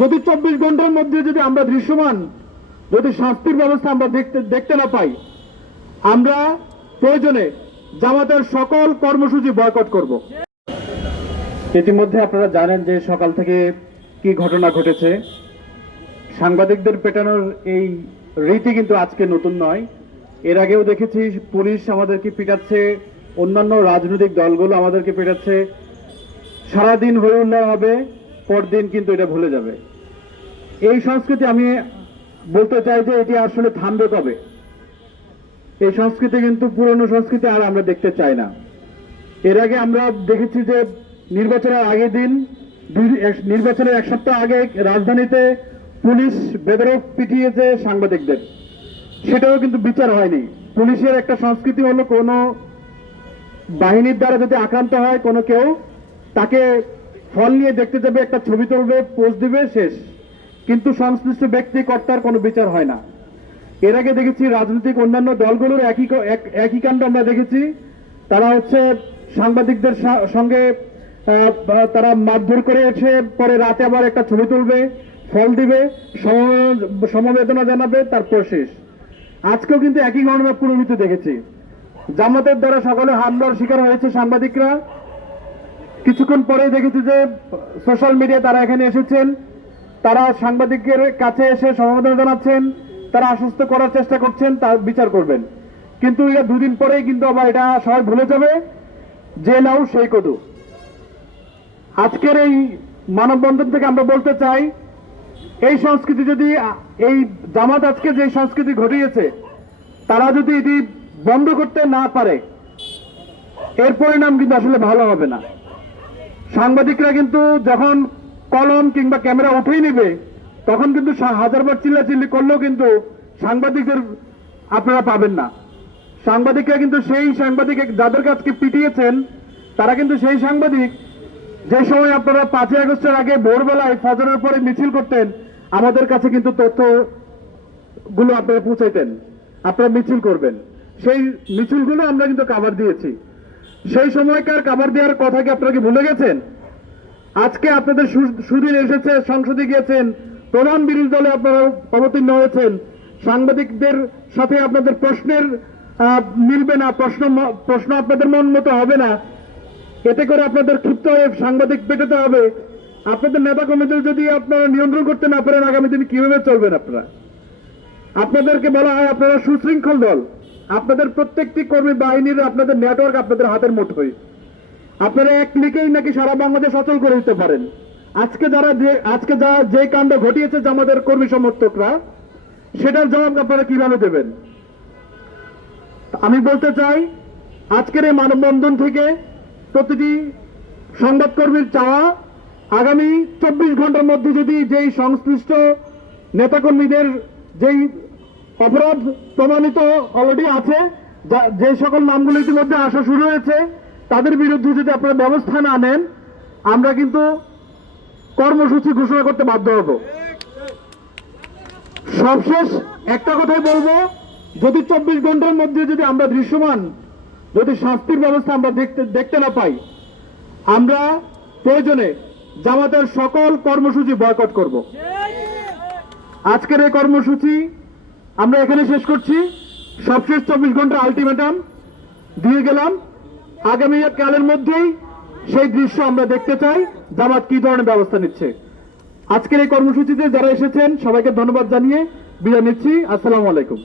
যদি 24 ঘন্টার মধ্যে যদি আমরা দৃশ্যমান যদি শাস্তির ব্যবস্থা আমরা দেখতে না পাই, আমরা প্রয়োজনে জামাতের সকল কর্মসূচি বয়কট করব। ইতিমধ্যে আপনারা জানেন যে সকাল থেকে কি ঘটনা ঘটেছে। সাংবাদিকদের পেটানোর এই রীতি কিন্তু আজকে নতুন নয়। এর আগেও দেখেছি পুলিশ আমাদেরকে পিটাচ্ছে, অন্যান্য রাজনৈতিক দলগুলো আমাদেরকে পেটাচ্ছে। সারাদিন হয়ে উল্লাহ হবে, পরদিন কিন্তু এটা ভুলে যাবে। এই সংস্কৃতি আমি বলতে চাই যে এটি আসলে থামবে কবে? এই সংস্কৃতি কিন্তু পুরনো সংস্কৃতি আর আমরা দেখতে চাই না। এর আগে আমরা দেখেছি যে নির্বাচনের আগের দিন, নির্বাচনের এক সপ্তাহ আগে রাজধানীতে পুলিশ বেদরক পিটিয়েছে সাংবাদিকদের, সেটাও কিন্তু বিচার হয়নি। পুলিশের একটা সংস্কৃতি হলো কোনো বাহিনীর দ্বারা যদি আক্রান্ত হয় কোনো কেউ, তাকে ফল নিয়ে দেখতে যাবে, একটা ছবি তুলবে, পোস্ট দিবে, শেষ। কিন্তু সংশ্লিষ্ট ব্যক্তি কর্তার কোনো বিচার হয় না। এর আগে দেখেছি রাজনৈতিক অন্যান্য দলগুলোর একই কাণ্ড আমরা দেখেছি। তারা হচ্ছে সাংবাদিকদের সঙ্গে তারা মারধর করে এসে পরে রাতে আবার একটা ছবি তুলবে, ফল দিবে, সমবেদনা জানাবে, তারপর শেষ। আজকেও কিন্তু একই ঘটনা পুনরাবৃত্তি দেখেছি। জামাতের দ্বারা সকালে হামলার শিকার হয়েছে সাংবাদিকরা। কিছুক্ষণ পরে দেখেছি যে সোশ্যাল মিডিয়া তারা এখানে এসেছেন, তারা সাংবাদিকের কাছে এসে সমবেদনা জানাচ্ছেন, তারা আশ্বস্ত করার চেষ্টা করছেন, তার বিচার করবেন। কিন্তু এটা দুদিন পরেই কিন্তু আবার এটা সবাই ভুলে যাবে, যে নাও সেই কদু। আজকের এই মানববন্ধন থেকে আমরা বলতে চাই, এই সংস্কৃতি যদি, এই জামাত আজকে যে সংস্কৃতি ঘটিয়েছে, তারা যদি এটি বন্ধ করতে না পারে, এর পরিণাম কিন্তু আসলে ভালো হবে না। সাংবাদিকরা কিন্তু যখন কলম কিংবা ক্যামেরা উঠেই নেবে, তখন কিন্তু হাজারবার চিল্লাচিল্লি করলেও কিন্তু সাংবাদিকদের আপনারা পাবেন না। সাংবাদিকরা কিন্তু সেই সাংবাদিক যাদের কাছকে পিটিয়েছেন, তারা কিন্তু সেই সাংবাদিক যে সময় আপনারা 5 আগস্টের আগে ভোরবেলায় ফজরের পরে মিছিল করতেন, আমাদের কাছে কিন্তু তথ্যগুলো আপনারা পৌঁছাইতেন, আপনারা মিছিল করবেন। সেই মিছিলগুলো আমরা কিন্তু কভার দিয়েছি। সেই সময়কার কভার দেওয়ার কথা কি আপনারা কি ভুলে গেছেন? আজকে আপনাদের সুদিন এসেছে, সংসদে গিয়েছেন, প্রধান বিরোধী দলে আপনারা অবতীর্ণ হয়েছেন, সাংবাদিকদের সাথে আপনাদের প্রশ্নের মিলবে না, প্রশ্ন আপনাদের মন মতো হবে না, এতে করে আপনাদের ক্ষিপ্ত হয়ে সাংবাদিক পেটাতে হবে। আপনাদের নেতা কর্মীদের যদি আপনারা নিয়ন্ত্রণ করতে না পারেন, আগামী দিনে কিভাবে চলবেন আপনারা? আপনাদেরকে বলা হয় আপনারা সুশৃঙ্খল দল, আপনাদের প্রত্যেকটি কর্মী বাহিনীর আপনাদের নেটওয়ার্ক আপনাদের হাতের মুঠোয়। আপনারা এক ক্লিকেই নাকি সারা বাংলাদেশ অচল করে দিতে পারেন। আজকে যে কাণ্ড ঘটিয়েছে আমাদের কর্মী সমর্থকরা, সেটার জবাব আপনারা কিভাবে দেবেন? আমি বলতে চাই, আজকের এই মানববন্ধন থেকে প্রতিটি সংবাদকর্মীর চাওয়া, আগামী 24 ঘন্টার মধ্যে যদি যেই সংশ্লিষ্ট নেতাকর্মীদের যেই অপরাধ প্রমাণিত অলরেডি আছে, যে সকল নামগুলো ইতিমধ্যে আসা শুরু হয়েছে, তাদের বিরুদ্ধে যদি আপনারা ব্যবস্থা না নেন, আমরা কিন্তু কর্মসূচি ঘোষণা করতে বাধ্য হব। সবশেষ একটা কথাই বলবো, যদি 24 ঘন্টার মধ্যে যদি আমরা দৃশ্যমান যদি শাস্তির ব্যবস্থা আমরা দেখতে না পাই, আমরা প্রয়োজনে জামাতের সকল কর্মসূচি বয়কট করব। আজকের এই কর্মসূচি আমরা এখানে শেষ করছি। সবশেষ 24 ঘন্টা আলটিমেটাম দিয়ে গেলাম। আগামী কালের মধ্যেই সেই দৃশ্য আমরা দেখতে চাই, জামাত কি ধরনের ব্যবস্থা নিচ্ছে। আজকের এই কর্মসূচিতে যারা এসেছেন সবাইকে ধন্যবাদ জানিয়ে বিদায় নিচ্ছি। আসসালামু আলাইকুম।